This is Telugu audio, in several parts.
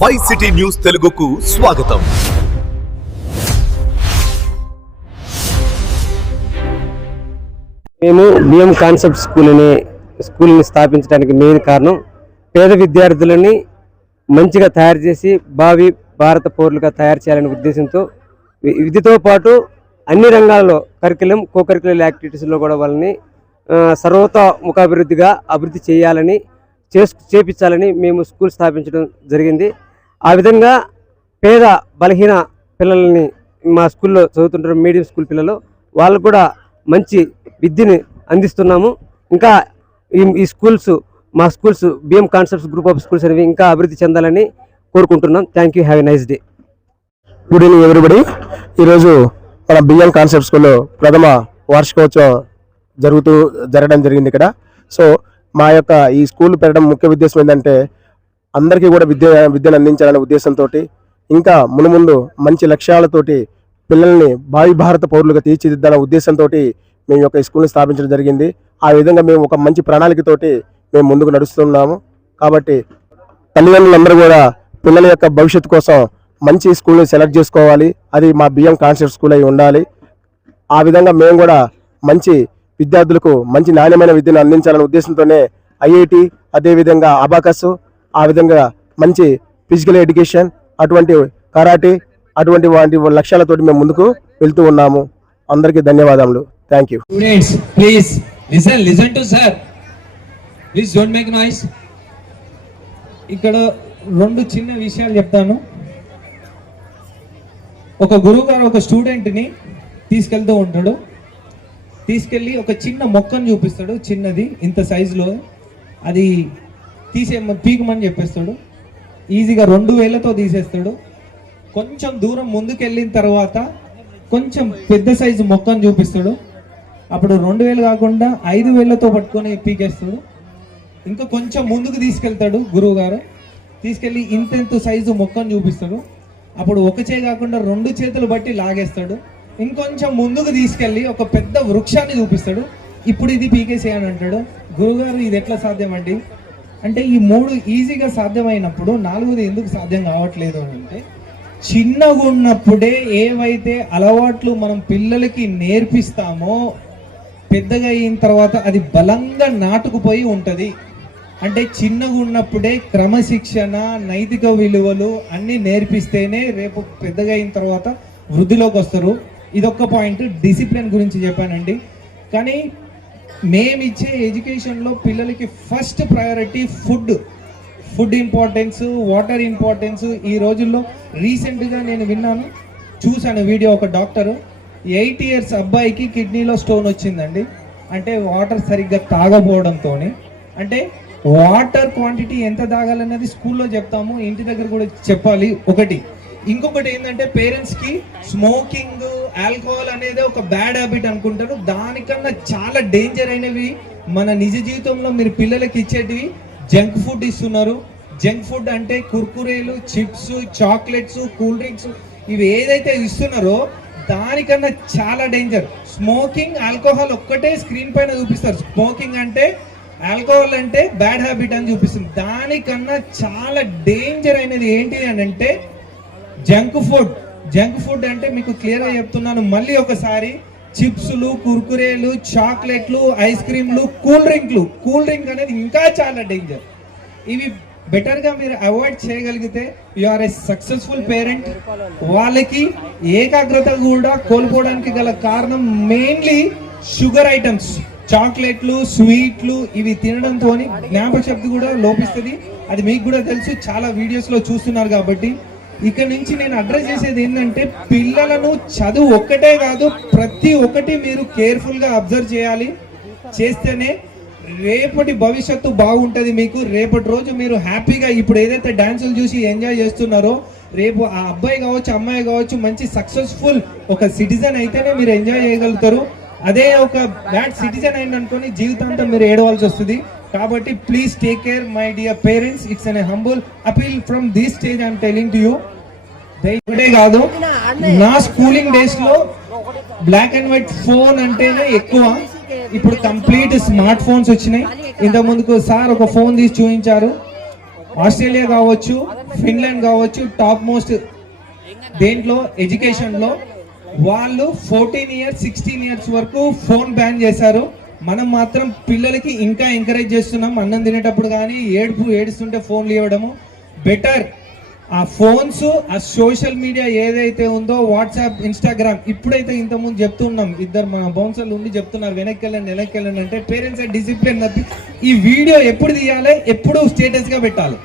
ఫైవ్ సిటీ న్యూస్ తెలుగుకు స్వాగతం. మేము బిఎం కాన్సెప్ట్ స్కూల్ అనే స్కూల్ని స్థాపించడానికి మెయిన్ కారణం పేద విద్యార్థులని మంచిగా తయారు చేసి భావి భారత పౌరులుగా తయారు చేయాలనే ఉద్దేశంతో విద్యతో పాటు అన్ని రంగాల్లో కరికులం కో కరికులర్ యాక్టివిటీస్లో కూడా వాళ్ళని సర్వతోముఖాభివృద్ధిగా అభివృద్ధి చేయాలని చేసు చేపించాలని మేము స్కూల్ స్థాపించడం జరిగింది. ఆ విధంగా పేద బలహీన పిల్లల్ని మా స్కూల్లో చదువుతుంటారు మీడియం స్కూల్ పిల్లలు వాళ్ళు కూడా మంచి విద్యని అందిస్తున్నాము. ఇంకా ఈ ఈ స్కూల్స్ మా schools BM concepts group of schools అనేవి ఇంకా అభివృద్ధి చెందాలని కోరుకుంటున్నాం. Thank you have a nice day good evening everybody ఈరోజు మన బిఎం కాన్సెప్ట్ స్కూల్లో ప్రథమ వార్షికోత్సవం జరుగుతూ జరగడం జరిగింది ఇక్కడ. సో మా యొక్క ఈ స్కూల్ పెట్టడం ముఖ్య ఉద్దేశం ఏంటంటే అందరికీ కూడా విద్య విద్యను అందించాలనే ఉద్దేశంతో ఇంకా మునుముందు మంచి లక్ష్యాలతోటి పిల్లల్ని భావి భారత పౌరులుగా తీర్చిదిద్దాలనే ఉద్దేశంతో మేము యొక్క స్కూల్ని స్థాపించడం జరిగింది. ఆ విధంగా మేము ఒక మంచి ప్రణాళికతోటి మేము ముందుకు నడుస్తున్నాము. కాబట్టి తల్లిదండ్రులందరూ కూడా పిల్లల యొక్క భవిష్యత్తు కోసం మంచి స్కూల్ని సెలెక్ట్ చేసుకోవాలి. అది మా బియ్యం కాన్సెప్ట్ స్కూల్ అయి ఉండాలి. ఆ విధంగా మేము కూడా మంచి విద్యార్థులకు మంచి నాణ్యమైన విద్యను అందించాలనే ఉద్దేశంతోనే ఐఐటి అదేవిధంగా అబాకస్ ఆ విధంగా మంచి ఫిజికల్ ఎడ్యుకేషన్ అటువంటి కరాటే అటువంటి వాటి లక్ష్యాలతోటి మేము ముందుకు వెళ్తూ ఉన్నాము. అందరికీ ధన్యవాదములు. Thank you Students, please listen, listen to sir. Please don't make ఇక్కడ రెండు చిన్న విషయాలు చెప్తాను. ఒక గురువు గారు ఒక స్టూడెంట్ని తీసుకెళ్తూ ఉంటాడు. తీసుకెళ్ళి ఒక చిన్న మొక్కను చూపిస్తాడు చిన్నది ఇంత సైజులో అది తీసే పీకమని చెప్పేస్తాడు. ఈజీగా రెండు వేలతో తీసేస్తాడు. కొంచెం దూరం ముందుకెళ్ళిన తర్వాత కొంచెం పెద్ద సైజు మొక్కను చూపిస్తాడు. అప్పుడు రెండు వేలు కాకుండా ఐదు వేలతో పట్టుకొని పీకేస్తాడు. ఇంకా కొంచెం ముందుకు తీసుకెళ్తాడు గురువు గారు తీసుకెళ్ళి ఇంతెంత సైజు మొక్కను చూపిస్తాడు. అప్పుడు ఒక చేయి కాకుండా రెండు చేతులు బట్టి లాగేస్తాడు. ఇంకొంచెం ముందుకు తీసుకెళ్ళి ఒక పెద్ద వృక్షాన్ని చూపిస్తాడు. ఇప్పుడు ఇది పీకేసేయని అంటాడు. గురుగారు ఇది ఎట్లా సాధ్యమండి? అంటే ఈ మూడు ఈజీగా సాధ్యమైనప్పుడు నాలుగుది ఎందుకు సాధ్యం కావట్లేదు అని అంటే చిన్నగా ఉన్నప్పుడే ఏవైతే అలవాట్లు మనం పిల్లలకి నేర్పిస్తామో పెద్దగా అయిన తర్వాత అది బలంగా నాటుకుపోయి ఉంటుంది. అంటే చిన్నగా ఉన్నప్పుడే క్రమశిక్షణ నైతిక విలువలు అన్నీ నేర్పిస్తేనే రేపు పెద్దగా అయిన తర్వాత వృద్ధిలోకి వస్తారు. ఇదొక్క పాయింట్. డిసిప్లిన్ గురించి చెప్పానండి. కానీ మేమిచ్చే ఎడ్యుకేషన్లో పిల్లలకి first priority food. Food importance water importance. ఈ రోజుల్లో రీసెంట్గా నేను విన్నాను చూశాను వీడియో ఒక డాక్టరు. ఎయిట్ ఇయర్స్ అబ్బాయికి కిడ్నీలో స్టోన్ వచ్చిందండి. అంటే వాటర్ సరిగ్గా తాగపోవడంతో అంటే వాటర్ క్వాంటిటీ ఎంత తాగాలన్నది స్కూల్లో చెప్తాము ఇంటి దగ్గర కూడా చెప్పాలి ఒకటి. ఇంకొకటి ఏంటంటే పేరెంట్స్కి స్మోకింగ్ ఆల్కహాల్ అనేది ఒక బ్యాడ్ హ్యాబిట్ అనుకుంటారు. దానికన్నా చాలా డేంజర్ అయినవి మన నిజ జీవితంలో మీరు పిల్లలకి ఇచ్చేటివి జంక్ ఫుడ్ ఇస్తున్నారు. జంక్ ఫుడ్ అంటే కుర్కురేలు చిప్స్ చాక్లెట్స్ కూల్ డ్రింక్స్ ఇవి ఏదైతే ఇస్తున్నారో దానికన్నా చాలా డేంజర్ స్మోకింగ్ ఆల్కహాల్ ఒక్కటే స్క్రీన్ పైన చూపిస్తారు. స్మోకింగ్ అంటే ఆల్కహాల్ అంటే బ్యాడ్ హ్యాబిట్ అని చూపిస్తుంది. దానికన్నా చాలా డేంజర్ అయినది ఏంటి అని అంటే జంక్ ఫుడ్. జంక్ ఫుడ్ అంటే మీకు క్లియర్గా చెప్తున్నాను మళ్ళీ ఒకసారి చిప్స్లు కుర్కురేలు చాక్లెట్లు ఐస్ క్రీమ్లు కూల్ డ్రింక్లు. కూల్ డ్రింక్ అనేది ఇంకా చాలా డేంజర్. ఇవి బెటర్గా మీరు అవాయిడ్ చేయగలిగితే you are a successful parent. వాళ్ళకి ఏకాగ్రత కూడా కోల్పోవడానికి గల కారణం మెయిన్లీ షుగర్ ఐటమ్స్. చాక్లెట్లు స్వీట్లు ఇవి తినడంతో జ్ఞాపక శక్తి కూడా లోపిస్తుంది. అది మీకు కూడా తెలుసు చాలా వీడియోస్లో చూస్తున్నారు కాబట్టి. ఇక్కడ నుంచి నేను అడ్రస్ చేసేది ఏంటంటే పిల్లలను చదువు ఒక్కటే కాదు ప్రతి ఒక్కటి మీరు కేర్ఫుల్గా అబ్జర్వ్ చేయాలి. చేస్తేనే రేపటి భవిష్యత్తు బాగుంటుంది మీకు. రేపటి రోజు మీరు హ్యాపీగా ఇప్పుడు ఏదైతే డాన్సులు చూసి ఎంజాయ్ చేస్తున్నారో రేపు ఆ అబ్బాయి కావచ్చు అమ్మాయి కావచ్చు మంచి సక్సెస్ఫుల్ ఒక సిటిజన్ అయితేనే మీరు ఎంజాయ్ చేయగలుగుతారు. అదే ఒక బ్యాడ్ సిటిజన్ అయిందనుకొని జీవితాంతం మీరు ఏడవలసి వస్తుంది. కాబట్టి please take care my dear parents it's an humble appeal from this stage I'm telling to you ఇప్పుడే కాదు నా స్కూలింగ్ డేస్లో బ్లాక్ అండ్ వైట్ ఫోన్ అంటేనే ఎక్కువ. ఇప్పుడు కంప్లీట్ స్మార్ట్ ఫోన్స్ వచ్చినాయి. ఇంత ముందుకు సార్ ఒక ఫోన్ తీసి చూపించారు. ఆస్ట్రేలియా కావచ్చు ఫిన్లాండ్ కావచ్చు టాప్ మోస్ట్ దేంట్లో ఎడ్యుకేషన్లో వాళ్ళు ఫోర్టీన్ ఇయర్స్ సిక్స్టీన్ ఇయర్స్ వరకు ఫోన్ బ్యాన్ చేశారు. మనం మాత్రం పిల్లలకి ఇంకా ఎంకరేజ్ చేస్తున్నాం. అన్నం తినేటప్పుడు కానీ ఏడుపు ఏడుస్తుంటే ఫోన్లు ఇవ్వడము బెటర్ ఆ ఫోన్స్ ఆ సోషల్ మీడియా ఏదైతే ఉందో వాట్సాప్ ఇన్స్టాగ్రామ్ ఇప్పుడైతే ఇంతకుముందు చెప్తున్నాం. ఇద్దరు మన బౌన్సర్లు ఉండి చెప్తున్నారు వెనక్కి వెళ్ళండి వెనక్కి వెళ్ళండి అంటే పేరెంట్స్ డిసిప్లిన్ తప్పి ఈ వీడియో ఎప్పుడు తీయాలి ఎప్పుడు స్టేటస్గా పెట్టాలి.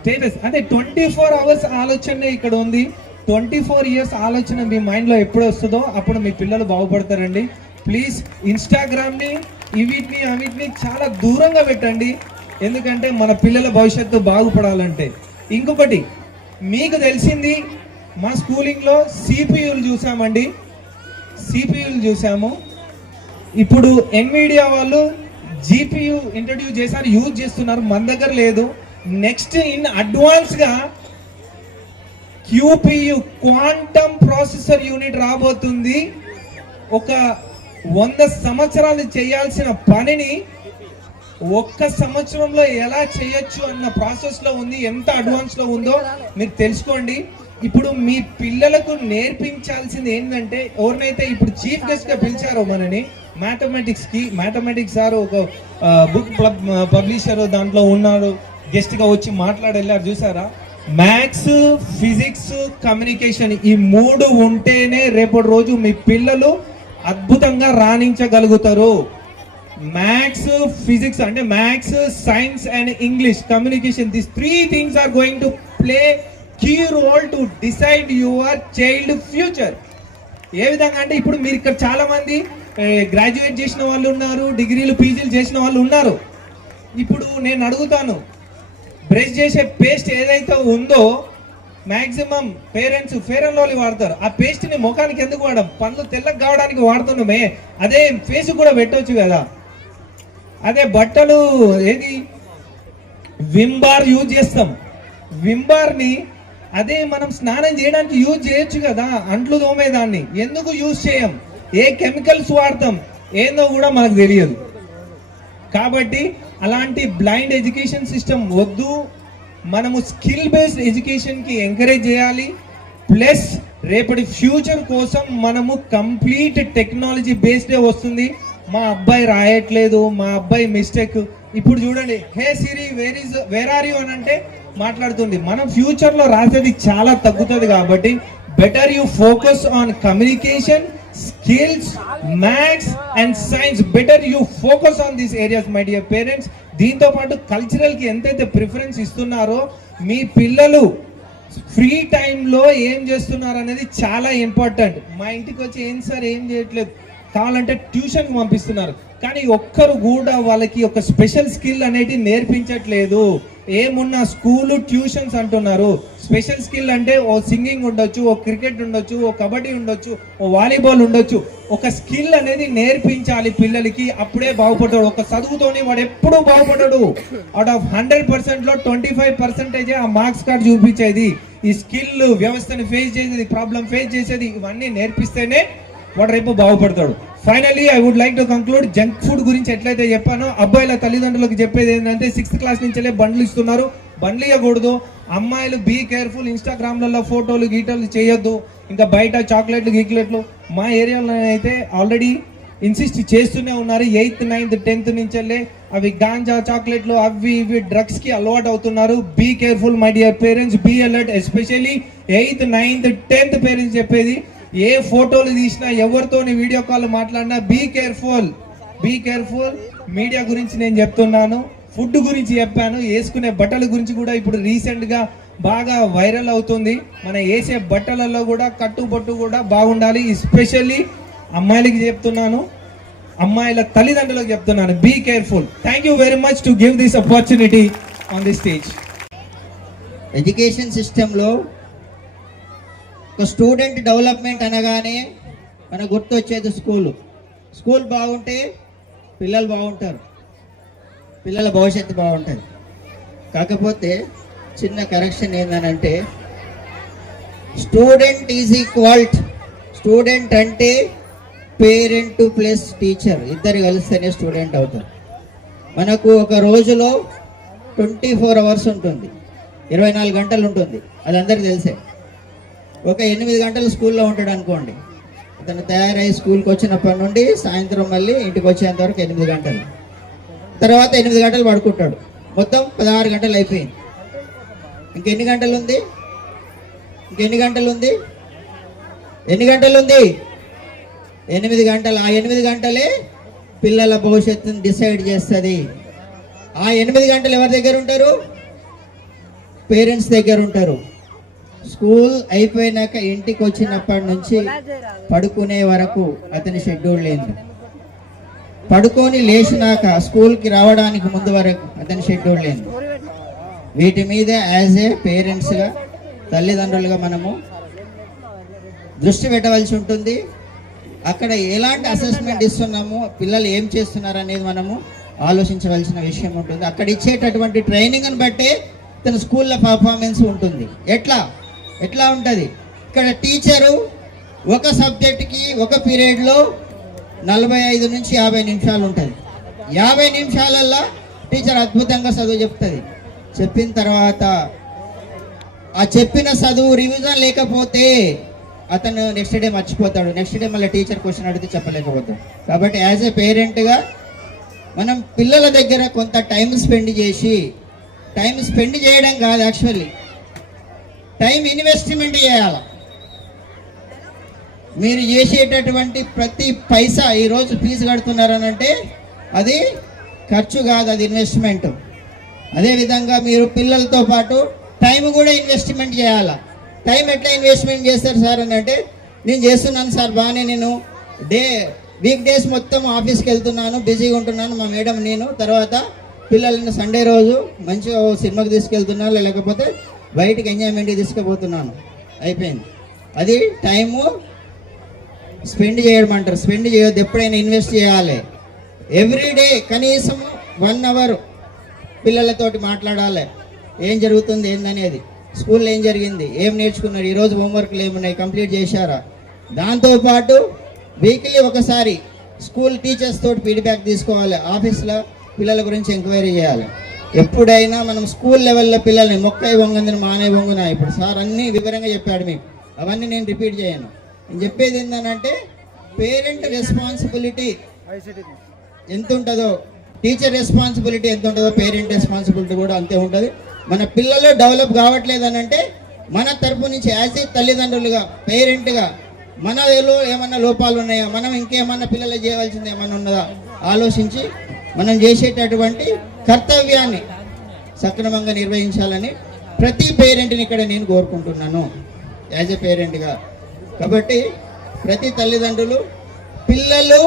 స్టేటస్ అంటే ట్వంటీ ఫోర్ అవర్స్ ఆలోచనే ఇక్కడ ఉంది. ట్వంటీ ఫోర్ ఇయర్స్ ఆలోచన మీ మైండ్లో ఎప్పుడు వస్తుందో అప్పుడు మీ పిల్లలు బాగుపడతారండి. ప్లీజ్ ఇన్స్టాగ్రామ్ని వీటిని అవిటిని చాలా దూరంగా పెట్టండి. ఎందుకంటే మన పిల్లల భవిష్యత్తు బాగుపడాలంటే. ఇంకొకటి మీకు తెలిసింది మా స్కూలింగ్లో సిపియులు చూసామండి. సిపియులు చూసాము. ఇప్పుడు ఎన్మీడియా వాళ్ళు జీపీయూ ఇంట్రడ్యూస్ చేశారు యూజ్ చేస్తున్నారు మన దగ్గర లేదు. నెక్స్ట్ ఇన్ అడ్వాన్స్గా క్యూపీయు క్వాంటమ్ ప్రాసెసర్ యూనిట్ రాబోతుంది. ఒక వంద సంవత్సరాలు చేయాల్సిన పనిని ఒక్క సంవత్సరంలో ఎలా చేయొచ్చు అన్న ప్రాసెస్లో ఉంది ఎంత అడ్వాన్స్లో ఉందో మీరు తెలుసుకోండి. ఇప్పుడు మీ పిల్లలకు నేర్పించాల్సింది ఏంటంటే ఎవరినైతే ఇప్పుడు చీఫ్ గెస్ట్గా పిలిచారో మనని మ్యాథమెటిక్స్కి మ్యాథమెటిక్స్ సార్ ఒక బుక్ పబ్లిషర్ దాంట్లో ఉన్నారు గెస్ట్గా వచ్చి మాట్లాడెళ్ళారు చూసారా? మ్యాథ్స్ ఫిజిక్స్ కమ్యూనికేషన్ ఈ మూడు ఉంటేనే రేపటి రోజు మీ పిల్లలు అద్భుతంగా రాణించగలుగుతారు. మ్యాథ్స్ ఫిజిక్స్ అంటే maths science and English communication this three things are going to play key role to decide your child future ఏ విధంగా అంటే ఇప్పుడు మీరు ఇక్కడ చాలా మంది గ్రాడ్యుయేట్ చేసిన వాళ్ళు ఉన్నారు డిగ్రీలు పీజీలు చేసిన వాళ్ళు ఉన్నారు. ఇప్పుడు నేను అడుగుతాను బ్రష్ చేసే పేస్ట్ ఏదైతే ఉందో maximum parents fair and lovely వాడతారు. ఆ పేస్ట్ని ముఖానికి ఎందుకు వాడడం పనులు తెల్లకి కావడానికి వాడుతున్నామే. అదే ఫేస్ కూడా పెట్టవచ్చు కదా. అదే బట్టలు ఏది? విమ్ బార్ యూజ్ చేస్తాం. విమ్ అదే మనం స్నానం చేయడానికి యూజ్ చేయొచ్చు కదా అంట్లు తోమేదాన్ని. ఎందుకు యూజ్ చేయం? ఏ కెమికల్స్ వాడతాం? ఏందో కూడా మనకు తెలియదు. కాబట్టి అలాంటి బ్లైండ్ ఎడ్యుకేషన్ సిస్టమ్ వద్దు. మనము స్కిల్ బేస్డ్ ఎడ్యుకేషన్కి ఎంకరేజ్ చేయాలి. ప్లస్ రేపటి ఫ్యూచర్ కోసం మనము కంప్లీట్ టెక్నాలజీ బేస్డే వస్తుంది. మా అబ్బాయి రాయట్లేదు మా అబ్బాయి మిస్టేక్ ఇప్పుడు చూడండి hey Siri where is where are you అని అంటే మాట్లాడుతుంది. మనం ఫ్యూచర్లో రాసేది చాలా తగ్గుతుంది కాబట్టి better you focus on communication skills maths and science better you focus on these areas my dear parents దీంతో పాటు కల్చరల్కి ఎంతైతే ప్రిఫరెన్స్ ఇస్తున్నారో మీ పిల్లలు ఫ్రీ టైంలో ఏం చేస్తున్నారు అనేది చాలా ఇంపార్టెంట్ మా ఇంటికి వచ్చి ఏం సార్ ఏం చేయట్లేదు? కావాలంటే ట్యూషన్కి పంపిస్తున్నారు. కానీ ఒక్కరు కూడా వాళ్ళకి ఒక స్పెషల్ స్కిల్ అనేది నేర్పించట్లేదు. ఏమున్నా స్కూలు ట్యూషన్స్ అంటున్నారు. స్పెషల్ స్కిల్ అంటే ఓ సింగింగ్ ఉండొచ్చు ఓ క్రికెట్ ఉండొచ్చు ఓ కబడ్డీ ఉండొచ్చు ఓ వాలీబాల్ ఉండొచ్చు. ఒక స్కిల్ అనేది నేర్పించాలి పిల్లలకి. అప్పుడే బాగుపడతాడు. ఒక చదువుతోనే వాడు ఎప్పుడూ బాగుపడడు. అవుట్ ఆఫ్ హండ్రెడ్ పర్సెంట్లో ట్వంటీ ఫైవ్ పర్సెంటేజ్ ఆ మార్క్స్ కార్డ్ చూపించేది. ఈ స్కిల్ వ్యవస్థను ఫేస్ చేసేది ప్రాబ్లం ఫేస్ చేసేది ఇవన్నీ నేర్పిస్తేనే వాడు రేపు బాగుపడతాడు. Finally I would like to conclude junk food గురించి ఎట్లయితే చెప్పానో అబ్బాయిల తల్లిదండ్రులకు చెప్పేది ఏంటంటే సిక్స్త్ క్లాస్ నుంచే బండ్లు ఇస్తున్నారు. బండ్లు ఇవ్వకూడదు అమ్మాయిలు బీ కేర్ఫుల్ ఇన్స్టాగ్రామ్లలో ఫోటోలు గీటలు చేయొద్దు. ఇంకా బయట చాక్లెట్లు గీక్లెట్లు. మా ఏరియాలో అయితే ఆల్రెడీ ఇన్సిస్ట్ చేస్తూనే ఉన్నారు. ఎయిత్ నైన్త్ టెన్త్ నుంచెల్లే అవి గాంజా చాక్లెట్లు అవి ఇవి డ్రగ్స్కి అలవాటు అవుతున్నారు. Be careful my dear parents be alert especially eighth ninth tenth parents చెప్పేది. ఏ ఫోటోలు తీసినా ఎవరితోని వీడియో కాల్ మాట్లాడినా be careful be careful media గురించి నేను చెప్తున్నాను ఫుడ్ గురించి చెప్పాను వేసుకునే బట్టల గురించి కూడా ఇప్పుడు రీసెంట్గా బాగా వైరల్ అవుతుంది. మన వేసే బట్టలలో కూడా కట్టుబొట్టు కూడా బాగుండాలి. ఎస్పెషల్లీ అమ్మాయిలకి చెప్తున్నాను అమ్మాయిల తల్లిదండ్రులకు చెప్తున్నాను be careful thank you very much to give this opportunity on the stage education సిస్టంలో ఒక స్టూడెంట్ డెవలప్మెంట్ అనగానే మనకు గుర్తొచ్చేది స్కూలు. స్కూల్ బాగుంటే పిల్లలు బాగుంటారు. పిల్లల భవిష్యత్తు బాగుంటుంది. కాకపోతే చిన్న కరెక్షన్ ఏంటనంటే student is equal to student అంటే పేరెంట్ ప్లస్ టీచర్. ఇద్దరు కలిస్తేనే స్టూడెంట్ అవుతారు. మనకు ఒక రోజులో ట్వంటీ ఫోర్ అవర్స్ ఉంటుంది. ఇరవై నాలుగు గంటలు ఉంటుంది. అది అందరికీ తెలిసే. ఒక ఎనిమిది గంటలు స్కూల్లో ఉంటాడు అనుకోండి. అతను తయారై స్కూల్కి వచ్చినప్పటి నుండి సాయంత్రం మళ్ళీ ఇంటికి వచ్చేంత వరకు ఎనిమిది గంటలు. తర్వాత ఎనిమిది గంటలు పడుకుంటాడు. మొత్తం పదహారు గంటలు అయిపోయింది. ఇంకెన్ని గంటలు ఉంది? ఇంకెన్ని గంటలు ఉంది? ఎన్ని గంటలు ఉంది? ఎనిమిది గంటలు. ఆ ఎనిమిది గంటలే పిల్లల భవిష్యత్తుని డిసైడ్ చేస్తుంది. ఆ ఎనిమిది గంటలు ఎవరి దగ్గర ఉంటారు? పేరెంట్స్ దగ్గర ఉంటారు. స్కూల్ అయిపోయినాక ఇంటికి వచ్చినప్పటి నుంచి పడుకునే వరకు అతని షెడ్యూల్ లేదు. పడుకొని లేచినాక స్కూల్కి రావడానికి ముందు వరకు అతని షెడ్యూల్ లేదు. వీటి మీద యాజ్ ఏ పేరెంట్స్గా తల్లిదండ్రులుగా మనము దృష్టి పెట్టవలసి ఉంటుంది. అక్కడ ఎలాంటి అసెస్మెంట్ ఇస్తున్నాము పిల్లలు ఏం చేస్తున్నారు అనేది మనము ఆలోచించవలసిన విషయం ఉంటుంది. అక్కడ ఇచ్చేటటువంటి ట్రైనింగ్ని బట్టే తన స్కూల్లో పర్ఫార్మెన్స్ ఉంటుంది. ఎట్లా? ఎట్లా ఉంటుంది? ఇక్కడ టీచరు ఒక సబ్జెక్ట్కి ఒక పీరియడ్లో నలభై ఐదు నుంచి యాభై నిమిషాలు ఉంటుంది. యాభై నిమిషాలల్లో టీచర్ అద్భుతంగా చదువు చెప్తుంది. చెప్పిన తర్వాత ఆ చెప్పిన చదువు రివిజన్ లేకపోతే అతను నెక్స్ట్ డే మర్చిపోతాడు. నెక్స్ట్ డే మళ్ళీ టీచర్ క్వశ్చన్ అడిగితే చెప్పలేకపోతాడు. కాబట్టి యాజ్ ఏ పేరెంట్గా మనం పిల్లల దగ్గర కొంత టైం స్పెండ్ చేసి టైం స్పెండ్ చేయడం కాదు యాక్చువల్లీ టైం ఇన్వెస్ట్మెంట్ చేయాలి. మీరు చేసేటటువంటి ప్రతి పైసా ఈరోజు ఫీజు కడుతున్నారని అంటే అది ఖర్చు కాదు అది ఇన్వెస్ట్మెంట్. అదేవిధంగా మీరు పిల్లలతో పాటు టైం కూడా ఇన్వెస్ట్మెంట్ చేయాలా. టైం ఎట్లా ఇన్వెస్ట్మెంట్ చేస్తారు సార్ అని అంటే నేను చేస్తున్నాను సార్ బాగానే నేను డే వీక్ డేస్ మొత్తం ఆఫీస్కి వెళ్తున్నాను బిజీగా ఉంటున్నాను మా మేడం నేను తర్వాత పిల్లలను సండే రోజు మంచిగా ఓ సినిమాకి తీసుకెళ్తున్నాను లేకపోతే బయటికి ఎంజాయ్మెంట్ తీసుకుపోతున్నాను. అయిపోయింది. అది టైము స్పెండ్ చేయడం అంటారు. స్పెండ్ చేయొద్దు. ఎప్పుడైనా ఇన్వెస్ట్ చేయాలి. ఎవ్రీడే కనీసం వన్ అవర్ పిల్లలతోటి మాట్లాడాలి. ఏం జరుగుతుంది ఏందనేది. స్కూల్లో ఏం జరిగింది ఏం నేర్చుకున్నారు ఈరోజు హోంవర్క్లు ఏమున్నాయి కంప్లీట్ చేశారా? దాంతోపాటు వీక్లీ ఒకసారి స్కూల్ టీచర్స్ తోటి ఫీడ్బ్యాక్ తీసుకోవాలి. ఆఫీస్లో పిల్లల గురించి ఎంక్వైరీ చేయాలి. ఎప్పుడైనా మనం స్కూల్ లెవెల్లో పిల్లల్ని మొక్కై వంగందని మానే వంగునా ఇప్పుడు? సార్ అన్నీ వివరంగా చెప్పాడు మీకు. అవన్నీ నేను రిపీట్ చేయను. నేను చెప్పేది ఏంటంటే పేరెంట్ రెస్పాన్సిబిలిటీ ఎంత ఉంటుందో టీచర్ రెస్పాన్సిబిలిటీ ఎంత ఉంటుందో పేరెంట్ రెస్పాన్సిబిలిటీ కూడా అంతే ఉంటుంది. మన పిల్లలు డెవలప్ కావట్లేదు అంటే మన తరపు నుంచి యాజ్ ఏ తల్లిదండ్రులుగా పేరెంట్గా మనలో ఏమన్నా లోపాలు ఉన్నాయా? మనం ఇంకేమన్నా పిల్లలు చేయవలసింది ఏమన్నా ఉన్నదా? ఆలోచించి మనం చేసేటటువంటి కర్తవ్యాన్ని సక్రమంగా నిర్వహించాలని ప్రతి పేరెంట్ని ఇక్కడ నేను కోరుకుంటున్నాను. యాజ్ ఎ పేరెంట్గా. కాబట్టి ప్రతి తల్లిదండ్రులు పిల్లలు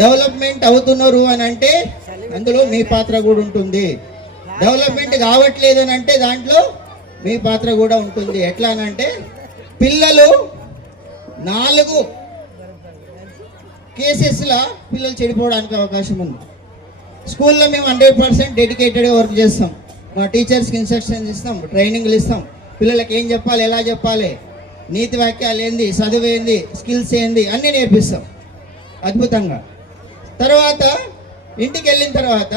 డెవలప్మెంట్ అవుతున్నారు అని అంటే అందులో మీ పాత్ర కూడా ఉంటుంది. డెవలప్మెంట్ కావట్లేదు అని అంటే దాంట్లో మీ పాత్ర కూడా ఉంటుంది. ఎట్లా అని అంటే పిల్లలు నాలుగు కేసెస్లో పిల్లలు చెడిపోవడానికి అవకాశం ఉంది. స్కూల్లో మేము హండ్రెడ్ పర్సెంట్ డెడికేటెడ్గా వర్క్ చేస్తాం. మా టీచర్స్కి ఇన్స్ట్రక్షన్స్ ఇస్తాం ట్రైనింగ్లు ఇస్తాం. పిల్లలకి ఏం చెప్పాలి ఎలా చెప్పాలి నీతి వాక్యాలు ఏంది చదువు ఏంది స్కిల్స్ ఏంది అన్నీ నేర్పిస్తాం. అద్భుతంగా. తర్వాత ఇంటికి వెళ్ళిన తర్వాత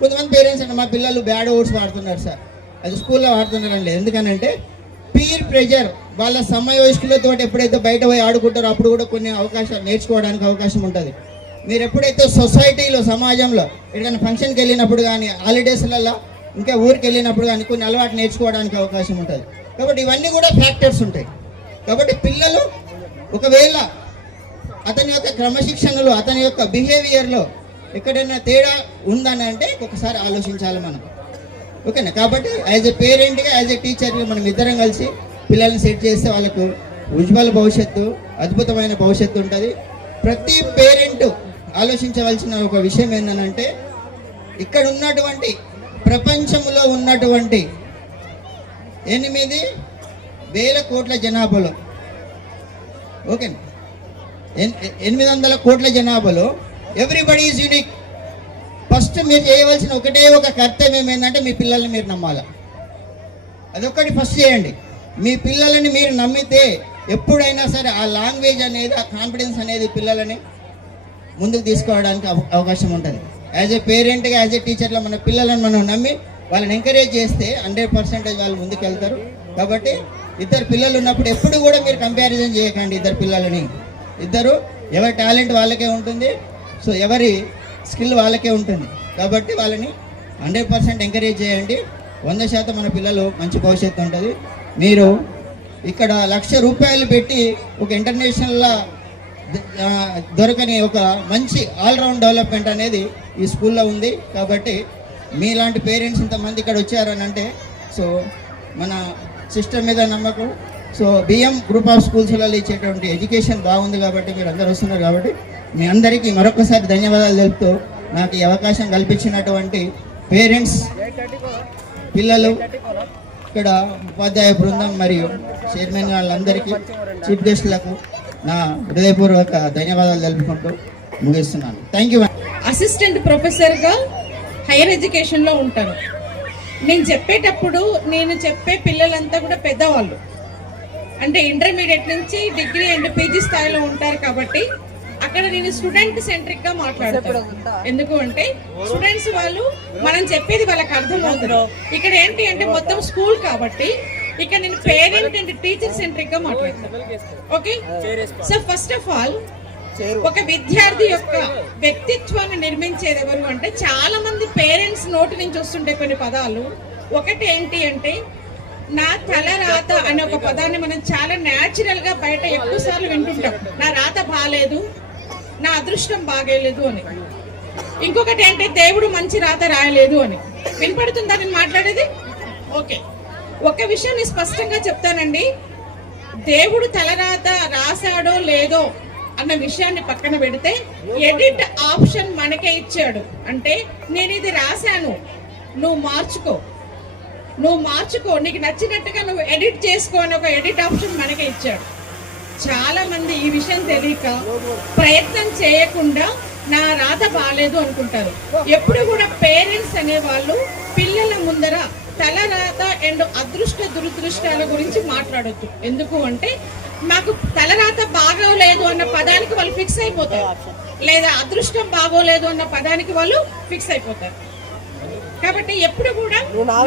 కొంతమంది పేరెంట్స్ అంటే మా పిల్లలు బ్యాడ్ వర్డ్స్ వాడుతున్నారు సార్. అది స్కూల్లో వాడుతున్నారండి. ఎందుకనంటే పీర్ ప్రెజర్ వాళ్ళ సమయోష్కులతో ఎప్పుడైతే బయట పోయి ఆడుకుంటారో అప్పుడు కూడా కొన్ని అవకాశాలు నేర్చుకోవడానికి అవకాశం ఉంటుంది. మీరు ఎప్పుడైతే సొసైటీలో సమాజంలో ఎక్కడైనా ఫంక్షన్కి వెళ్ళినప్పుడు కానీ హాలిడేస్లలో ఇంకా ఊరికి వెళ్ళినప్పుడు కానీ కొన్ని అలవాటు నేర్చుకోవడానికి అవకాశం ఉంటుంది. కాబట్టి ఇవన్నీ కూడా ఫ్యాక్టర్స్ ఉంటాయి. కాబట్టి పిల్లలు ఒకవేళ అతని యొక్క క్రమశిక్షణలో అతని యొక్క బిహేవియర్లో ఎక్కడైనా తేడా ఉందని అంటే ఒకసారి ఆలోచించాలి మనం. ఓకేనా? కాబట్టి యాజ్ ఎ పేరెంట్గా యాజ్ ఎ టీచర్గా మనం ఇద్దరం కలిసి పిల్లల్ని సెట్ చేస్తే వాళ్ళకు ఉజ్వల భవిష్యత్తు అద్భుతమైన భవిష్యత్తు ఉంటుంది. ప్రతి పేరెంటు ఆలోచించవలసిన ఒక విషయం ఏంటంటే ఇక్కడ ఉన్నటువంటి ప్రపంచంలో ఉన్నటువంటి ఎనిమిది వేల కోట్ల జనాభాలో ఓకే ఎనిమిది వందల కోట్ల జనాభాలో ఎవ్రీబడి ఈజ్ యూనిక్ ఫస్ట్ మీరు చేయవలసిన ఒకటే ఒక కర్తవ్యం ఏంటంటే మీ పిల్లల్ని మీరు నమ్మాలి. అదొక్కటి ఫస్ట్ చేయండి. మీ పిల్లలని మీరు నమ్మితే ఎప్పుడైనా సరే ఆ లాంగ్వేజ్ అనేది ఆ కాన్ఫిడెన్స్ అనేది పిల్లలని ముందుకు తీసుకోవడానికి అవకాశం ఉంటుంది. యాజ్ ఏ పేరెంట్గా యాజ్ ఏ టీచర్లో మన పిల్లలను మనం నమ్మి వాళ్ళని ఎంకరేజ్ చేస్తే హండ్రెడ్ పర్సెంటేజ్ వాళ్ళు ముందుకు వెళ్తారు కాబట్టి ఇద్దరు పిల్లలు ఉన్నప్పుడు ఎప్పుడు కూడా మీరు కంపారిజన్ చేయకండి ఇద్దరు పిల్లలని. ఇద్దరు ఎవరి టాలెంట్ వాళ్ళకే ఉంటుంది సో ఎవరి స్కిల్ వాళ్ళకే ఉంటుంది. కాబట్టి వాళ్ళని హండ్రెడ్ పర్సెంట్ ఎంకరేజ్ చేయండి. వంద శాతం మన పిల్లలు మంచి భవిష్యత్తు ఉంటుంది. మీరు ఇక్కడ లక్ష రూపాయలు పెట్టి ఒక ఇంటర్నేషనల్ దొరకని ఒక మంచి ఆల్రౌండ్ డెవలప్మెంట్ అనేది ఈ స్కూల్లో ఉంది. కాబట్టి మీలాంటి పేరెంట్స్ ఇంతమంది ఇక్కడ వచ్చారని అంటే సో మన సిస్టమ్ మీద నమ్మకం. సో బిఎం గ్రూప్ ఆఫ్ స్కూల్స్లలో ఇచ్చేటువంటి ఎడ్యుకేషన్ బాగుంది కాబట్టి మీరు అందరు వస్తున్నారు కాబట్టి మీ అందరికీ మరొకసారి ధన్యవాదాలు తెలుపుతూ నాకు ఈ అవకాశం కల్పించినటువంటి పేరెంట్స్ పిల్లలు ఇక్కడ ఉపాధ్యాయ బృందం మరియు చైర్మన్ వాళ్ళందరికీ చీఫ్ గెస్టులకు నా హృదయపూర్వక ధన్యవాదాలు తెలుపుకుంటూ ముగిస్తున్నాను. థ్యాంక్ యూ అసిస్టెంట్ ప్రొఫెసర్గా హైయర్ ఎడ్యుకేషన్లో ఉంటాను. నేను చెప్పేటప్పుడు నేను చెప్పే పిల్లలంతా కూడా పెద్దవాళ్ళు. అంటే ఇంటర్మీడియట్ నుంచి డిగ్రీ అండ్ పీజీ స్థాయిలో ఉంటారు కాబట్టి అక్కడ నేను స్టూడెంట్ సెంట్రిక్గా మాట్లాడతాను. ఎందుకు అంటే స్టూడెంట్స్ వాళ్ళు మనం చెప్పేది వాళ్ళకి అర్థమవుతుంది ఇక్కడ ఏంటి అంటే మొత్తం స్కూల్ కాబట్టి ఇక్కడ నేను పేరెంట్ అండ్ టీచర్ సెంట్రిక్గా మాట్లాడతాను okay so first of all ఒక విద్యార్థి యొక్క వ్యక్తిత్వాన్ని నిర్మించేది ఎవరు అంటే చాలా మంది పేరెంట్స్ నోటి నుంచి వస్తుంటే కొన్ని పదాలు. ఒకటి ఏంటి అంటే నా తల రాత అనే ఒక పదాన్ని మనం చాలా న్యాచురల్గా బయట ఎక్కువ సార్లు వింటుంటాం. నా రాత బాగాలేదు నా అదృష్టం బాగేలేదు అని. ఇంకొకటి ఏంటి దేవుడు మంచి రాత రాయలేదు అని. వినపడుతుందా నేను మాట్లాడేది? ఓకే ఒక విషయం నేను స్పష్టంగా చెప్తానండి. దేవుడు తలరాత రాశాడో లేదో అన్న విషయాన్ని పక్కన పెడితే ఎడిట్ ఆప్షన్ మనకే ఇచ్చాడు. అంటే నేను ఇది రాశాను నువ్వు మార్చుకో. నువ్వు మార్చుకో నీకు నచ్చినట్టుగా నువ్వు ఎడిట్ చేసుకో అని ఒక ఎడిట్ ఆప్షన్ మనకే ఇచ్చాడు. చాలా మంది ఈ విషయం తెలియక ప్రయత్నం చేయకుండా నా రాత బాగాలేదు అనుకుంటారు. ఎప్పుడు కూడా పేరెంట్స్ అనేవాళ్ళు పిల్లల ముందర తలరాత అండ్ అదృష్ట దురదృష్టాల గురించి మాట్లాడొద్దు. ఎందుకు అంటే మాకు తలరాత బాగోలేదు అన్న పదానికి వాళ్ళు ఫిక్స్ అయిపోతారు. లేదా అదృష్టం బాగోలేదు అన్న పదానికి వాళ్ళు ఫిక్స్ అయిపోతారు. కాబట్టి ఎప్పుడు కూడా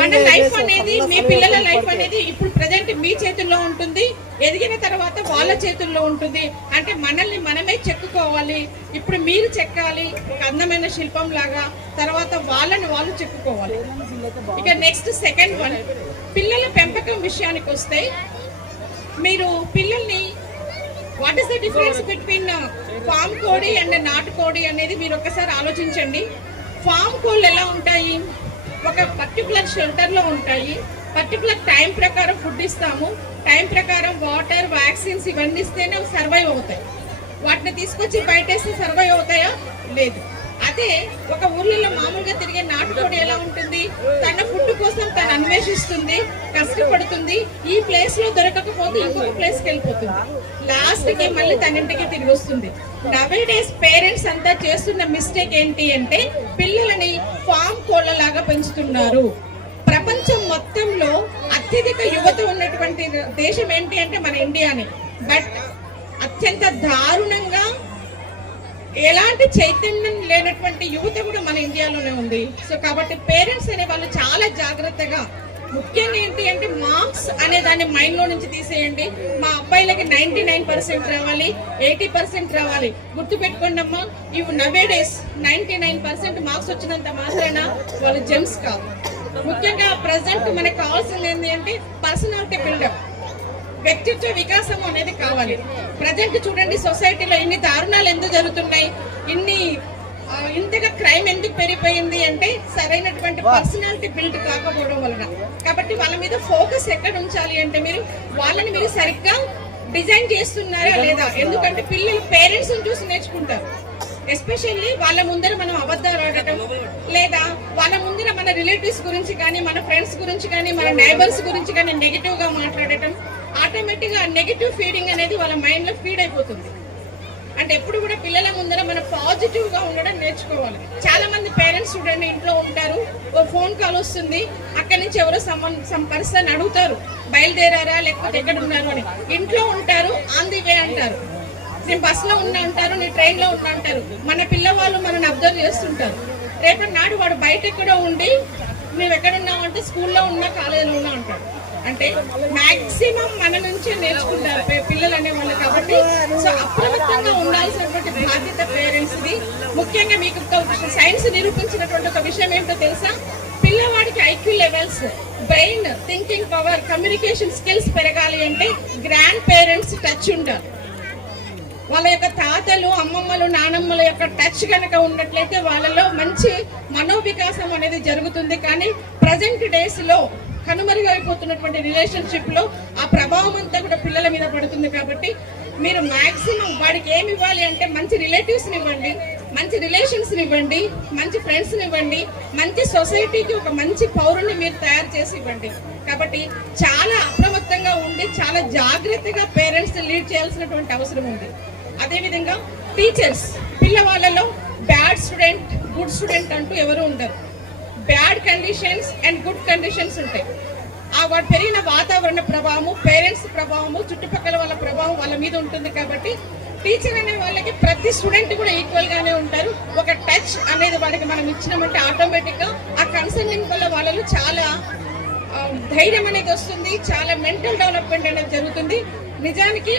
మన లైఫ్ అనేది మీ పిల్లల లైఫ్ అనేది ఇప్పుడు ప్రజెంట్ మీ చేతుల్లో ఉంటుంది. ఎదిగిన తర్వాత వాళ్ళ చేతుల్లో ఉంటుంది. అంటే మనల్ని మనమే చెక్కుకోవాలి. ఇప్పుడు మీరు చెక్కాలి. ఒక అందమైన శిల్పం లాగా తర్వాత వాళ్ళని వాళ్ళు చెక్కుకోవాలి. ఇక నెక్స్ట్ సెకండ్ వన్ పిల్లల పెంపకం విషయానికి వస్తే మీరు పిల్లల్ని what is the difference between farm కోడి అండ్ నాటు కోడి అనేది మీరు ఒకసారి ఆలోచించండి. ఫామ్ కోళ్ళు ఎలా ఉంటాయి? ఒక పర్టికులర్ షెల్టర్లో ఉంటాయి. పర్టికులర్ టైం ప్రకారం ఫుడ్ ఇస్తాము. టైం ప్రకారం వాటర్ వ్యాక్సిన్స్ ఇవన్నీ ఇస్తేనే అవి సర్వైవ్ అవుతాయి. వాటిని తీసుకొచ్చి బయటేస్తే సర్వైవ్ అవుతాయా? లేదు. అదే ఒక ఊర్లలో మామూలుగా తిరిగే నాటుకోడి ఎలా ఉంటుంది? తన ఫుడ్ కోసం తను అన్వేషిస్తుంది కష్టపడుతుంది. ఈ ప్లేస్లో దొరకకపోతే ఇంకొక ప్లేస్కి వెళ్ళిపోతుంది. లాస్ట్కి మళ్ళీ తన ఇంటికి తిరిగి వస్తుంది. నవే డేస్ పేరెంట్స్ అంతా చేస్తున్న మిస్టేక్ ఏంటి అంటే పిల్లలని ఫామ్ కోళ్ళలాగా పెంచుతున్నారు. ప్రపంచం మొత్తంలో అత్యధిక యువత ఉన్నటువంటి దేశం ఏంటి అంటే మన ఇండియాని. బట్ అత్యంత దారుణంగా ఎలాంటి చైతన్యం లేనటువంటి యువత కూడా మన ఇండియాలోనే ఉంది. సో కాబట్టి పేరెంట్స్ అనే వాళ్ళు చాలా జాగ్రత్తగా ముఖ్యంగా ఏంటి అంటే మార్క్స్ అనే దాన్ని మైండ్లో నుంచి తీసేయండి. మా అబ్బాయిలకి నైన్టీ నైన్ పర్సెంట్ రావాలి ఎయిటీ పర్సెంట్ రావాలి. గుర్తు పెట్టుకోండి అమ్మా ఇవి nowadays ninety nine percent marks వచ్చినంత మాత్రాన వాళ్ళు జెమ్స్ కావు. ముఖ్యంగా ప్రజెంట్ మనకు కావాల్సింది ఏంటి అంటే పర్సనాలిటీ బిల్డప్. వ్యక్తిత్వ వికాసం అనేది కావాలి. ప్రజెంట్ చూడండి సొసైటీలో ఇన్ని దారుణాలు ఎందుకు జరుగుతున్నాయి? ఇన్ని ఇంతగా క్రైమ్ ఎందుకు పెరిగిపోయింది అంటే సరైనటువంటి పర్సనాలిటీ బిల్డ్ కాకపోవడం వలన. కాబట్టి వాళ్ళ మీద ఫోకస్ ఎక్కడ ఉంచాలి అంటే మీరు వాళ్ళని మీరు సరిగ్గా డిజైన్ చేస్తున్నారా లేదా? ఎందుకంటే పిల్లలు పేరెంట్స్ చూసి నేర్చుకుంటారు. ఎస్పెషల్లీ వాళ్ళ ముందర మనం అబద్ధాలు ఆడటం లేదా వాళ్ళ ముందర మన రిలేటివ్స్ గురించి కానీ మన ఫ్రెండ్స్ గురించి కానీ మన నైబర్స్ గురించి కానీ నెగిటివ్గా మాట్లాడటం ఆటోమేటిక్గా నెగిటివ్ ఫీడింగ్ అనేది వాళ్ళ మైండ్లో ఫీడ్ అయిపోతుంది. అంటే ఎప్పుడు కూడా పిల్లల ముందర మనం పాజిటివ్గా ఉండడం నేర్చుకోవాలి. చాలా మంది పేరెంట్స్ చూడండి ఇంట్లో ఉంటారు ఓ ఫోన్ కాల్ వస్తుంది అక్కడి నుంచి ఎవరో సమ్మన్ సమ్ పర్సన్ అడుగుతారు బయలుదేరారా లేకపోతే ఎక్కడ ఉన్నారు అని. ఇంట్లో ఉంటారు ఆన్ ది వే అంటారు. నేను బస్సులో ఉన్నా అంటారు నేను ట్రైన్లో ఉన్నా అంటారు. మన పిల్లవాళ్ళు మనల్ని అబ్జర్వ్ చేస్తుంటారు. రేపటి నాడు వాడు బయట ఎక్కడో ఉండి మేము ఎక్కడ అంటే స్కూల్లో ఉన్నా కాలేజీలో ఉన్నా అంటాడు అంటే మాక్సిమం మన నుంచే నేర్చుకుంటారు పిల్లలు అనేవాళ్ళు కాబట్టి. సో అప్రమత్తంగా ఉండాల్సినటువంటి బాధ్యత పేరెంట్స్ది. ముఖ్యంగా మీకు సైన్స్ నిరూపించినటువంటి ఒక విషయం ఏంటో తెలుసా? పిల్లవాడికి IQ levels brain thinking power communication skills పెరగాలి అంటే గ్రాండ్ పేరెంట్స్ టచ్ ఉంటారు వాళ్ళ యొక్క తాతలు అమ్మమ్మలు నానమ్మల యొక్క టచ్ కనుక ఉన్నట్లయితే వాళ్ళలో మంచి మనోవికాసం అనేది జరుగుతుంది. కానీ ప్రజెంట్ డేస్లో కనుమరుగైపోతున్నటువంటి రిలేషన్షిప్లో ఆ ప్రభావం అంతా కూడా పిల్లల మీద పడుతుంది కాబట్టి మీరు మాక్సిమం వాడికి ఏమి ఇవ్వాలి అంటే మంచి రిలేటివ్స్ ఇవ్వండి మంచి రిలేషన్స్ ఇవ్వండి మంచి ఫ్రెండ్స్ ఇవ్వండి మంచి సొసైటీకి ఒక మంచి పౌరుని మీరు తయారు చేసి ఇవ్వండి. కాబట్టి చాలా అప్రమత్తంగా ఉండి చాలా జాగ్రత్తగా పేరెంట్స్ లీడ్ చేయాల్సినటువంటి అవసరం ఉంది. అదేవిధంగా టీచర్స్ పిల్లవాళ్ళలో బ్యాడ్ స్టూడెంట్ గుడ్ స్టూడెంట్ అంటూ ఎవరు ఉండరు. Bad conditions and good conditions ఉంటాయి. ఆ వాడు పెరిగిన వాతావరణ ప్రభావము పేరెంట్స్ ప్రభావము చుట్టుపక్కల వాళ్ళ ప్రభావం వాళ్ళ మీద ఉంటుంది కాబట్టి టీచర్ అనే వాళ్ళకి ప్రతి స్టూడెంట్ కూడా ఈక్వల్గానే ఉంటారు. ఒక టచ్ అనేది వాడికి మనం ఇచ్చినామంటే ఆటోమేటిక్గా ఆ కన్సల్టింగ్ వల్ల వాళ్ళలో చాలా ధైర్యం అనేది వస్తుంది. చాలా మెంటల్ డెవలప్మెంట్ అనేది జరుగుతుంది. నిజానికి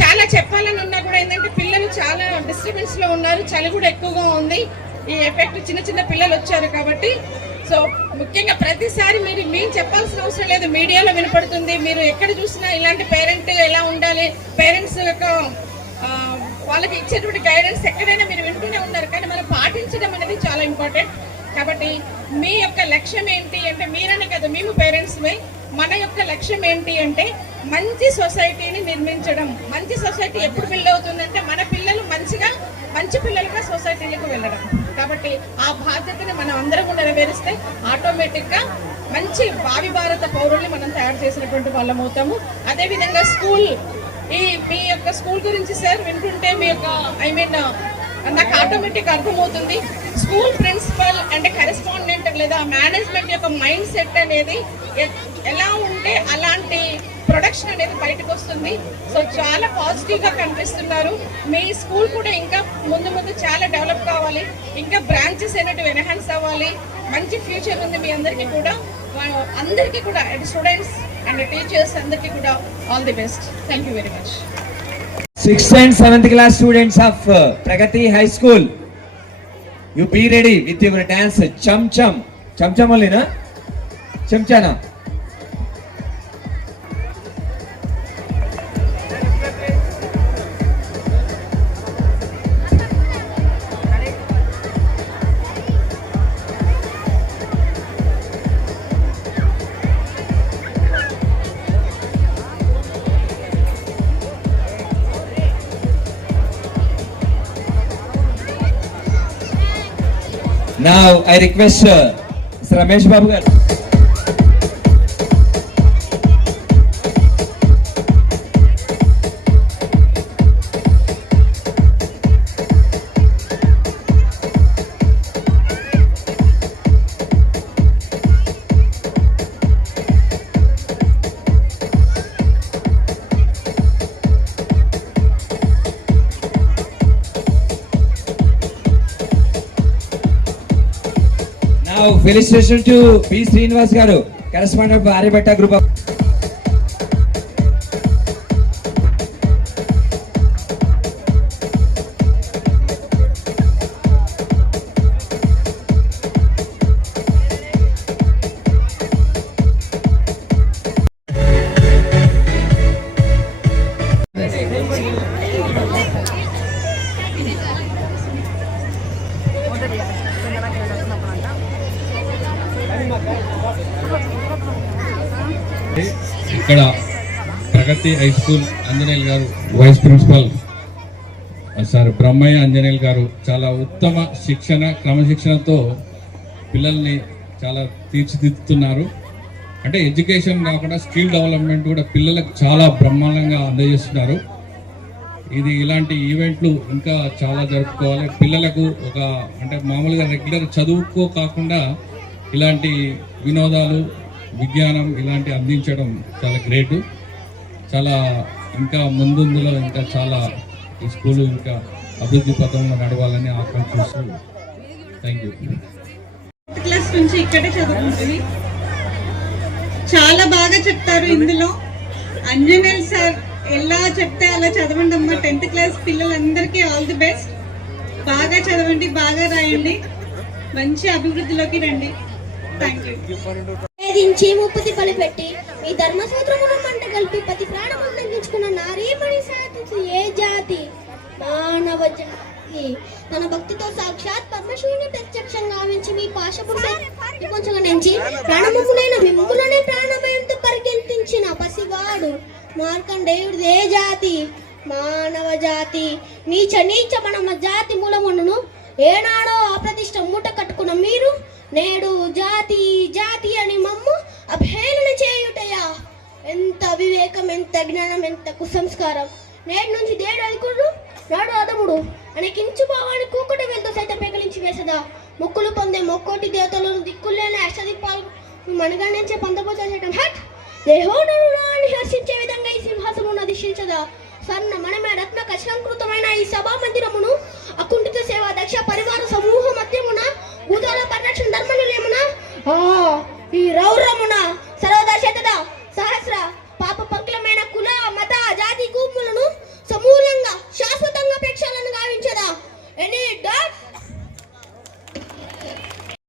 చాలా చెప్పాలని ఉన్నా కూడా ఏంటంటే పిల్లలు చాలా డిస్టర్బెన్స్లో ఉన్నారు. చలి కూడా ఎక్కువగా ఉంది. ఈ ఎఫెక్ట్ చిన్న చిన్న పిల్లలు వచ్చారు కాబట్టి. సో ముఖ్యంగా ప్రతిసారి మీరు మేము చెప్పాల్సిన అవసరం లేదు. మీడియాలో వినపడుతుంది. మీరు ఎక్కడ చూసినా ఇలాంటి పేరెంట్ ఎలా ఉండాలి? పేరెంట్స్ యొక్క వాళ్ళకి ఇచ్చేటువంటి గైడెన్స్ ఎక్కడైనా మీరు వింటూనే ఉన్నారు. కానీ మనం పాటించడం అనేది చాలా ఇంపార్టెంట్ కాబట్టి మీ యొక్క లక్ష్యం ఏంటి అంటే మీరనే కదా మేము పేరెంట్స్మే మన యొక్క లక్ష్యం ఏంటి అంటే మంచి సొసైటీని నిర్మించడం. మంచి సొసైటీ ఎప్పుడు బిల్డ్ అవుతుందంటే మన పిల్లలు మంచిగా మంచి పిల్లలుగా సొసైటీలకు వెళ్ళడం. కాబట్టి ఆ బాధ్యతని మనం అందరం నెరవేరిస్తే ఆటోమేటిక్గా మంచి భావి భారత పౌరుల్ని మనం తయారు చేసినటువంటి వాళ్ళం అవుతాము. అదేవిధంగా స్కూల్ ఈ మీ యొక్క స్కూల్ గురించి సార్ వింటుంటే మీ యొక్క ఐ మీన్ నాకు ఆటోమేటిక్ అర్థమవుతుంది. స్కూల్ ప్రిన్సిపల్ అంటే కరెస్పాండెంట్ లేదా మేనేజ్మెంట్ యొక్క మైండ్ సెట్ అనేది ఎలా ఉంటే అలాంటి ప్రొడక్షన్ అనేది బయటకు వస్తుంది. సో చాలా పాజిటివ్గా కనిపిస్తున్నారు. మీ స్కూల్ కూడా ఇంకా ముందు ముందు చాలా డెవలప్ కావాలి. ఇంకా బ్రాంచెస్ అనేటివి ఎన్హాన్స్ అవ్వాలి. మంచి ఫ్యూచర్ ఉంది మీ అందరికీ కూడా. అందరికీ కూడా స్టూడెంట్స్ అండ్ టీచర్స్ అందరికీ కూడా all the best thank you very much sixth and seventh class students of Pragati high school you be ready with your dance cham చంచం వల్లేనా చమ్ Now I request uh, Mr. Ramesh Babu felicitation to B Srinivas garu correspondent Aryabhatta group of high school Anjaneyulu garu vice principal sir Brahmayya Anjaneyulu garu చాలా ఉత్తమ శిక్షణ క్రమశిక్షణతో పిల్లల్ని చాలా తీర్చిదిద్దుతున్నారు. అంటే ఎడ్యుకేషన్ కాకుండా స్కిల్ డెవలప్మెంట్ కూడా పిల్లలకు చాలా బ్రహ్మాండంగా అందజేస్తున్నారు. ఇది ఇలాంటి ఈవెంట్లు ఇంకా చాలా జరుపుకోవాలి. పిల్లలకు ఒక అంటే మామూలుగా రెగ్యులర్ చదువుకో కాకుండా ఇలాంటి వినోదాలు విజ్ఞానం ఇలాంటి అందించడం చాలా గ్రేటు. చాలా ఇంకా ముందుందులో ఇంకా చాలా ఈ స్కూల్ ఇంకా అభివృద్ధి పథంలో నడవాలని ఆకాంక్షిస్తూ థ్యాంక్ యూ క్లాస్ నుంచి ఇక్కడే చదువుకుంటుంది. చాలా బాగా చెప్తారు ఇందులో. అంజనేల్ సార్ ఎలా చెప్తే అలా చదవండి అమ్మా. టెన్త్ క్లాస్ పిల్లలందరికీ ఆల్ ది బెస్ట్ బాగా చదవండి బాగా రాయండి. మంచి అభివృద్ధిలోకి రండి. థ్యాంక్ యూ ముప్పది బలిపెట్టి మీ ధర్మసూత్రమును మంట కలిపి పది ప్రాణములు తగ్గించుకున్న నారీమణి సాధించి ఏ జాతి? మానవ జాతి. తన భక్తితో సాక్షాత్ పరమశివుని ప్రత్యక్షంగా ఆవించి మీ పాశపుడు నుంచి మిమ్ములనే ప్రాణభయంతో పరిగెత్తించిన పసివాడు మార్కండేయుడు ఏ జాతి? మానవ జాతి. నీచ నీచ మనమ జాతి మూలమును ఏనాడో అప్రతిష్ట మూట కట్టుకున్న మీరు నేడు జాతి జాతి అని మమ్ము అభేళన చేయుటయా? ఎంత అవివేకం ఎంత జ్ఞానం ఎంత కుసంస్కారం. నేడు నుంచి దేడు అడుకుడు నాడు అదముడు కించు భావాని కూకటి వెళ్తూ సైతం పెగలించి వేసదా. మొక్కులు పొందే మొక్కోటి దేవతలను దిక్కులేని అష్టదిక్పాలు మనగణించే పంతపోత చేయటం హట్! దేహోనుడు అని హర్షించే విధంగా ఈ సింహాసమును అధిష్ఠించదా. స్వర్ణ మనమే రత్న కశలంకృతమైన ఈ సభా మందిరమును అకుంఠిత సేవ దక్ష పరివార సమూహ మధ్యమున భూతాల పరిరక్షణ ధర్మనులేమున ఆ ఈ రౌరమున సర్వదా చేతదా. సహస్ర పాప పంకులమైన కుల మత జాతి గుంపులను సమూలంగా శాశ్వతంగా ప్రక్షాళన గావించదా? Any dot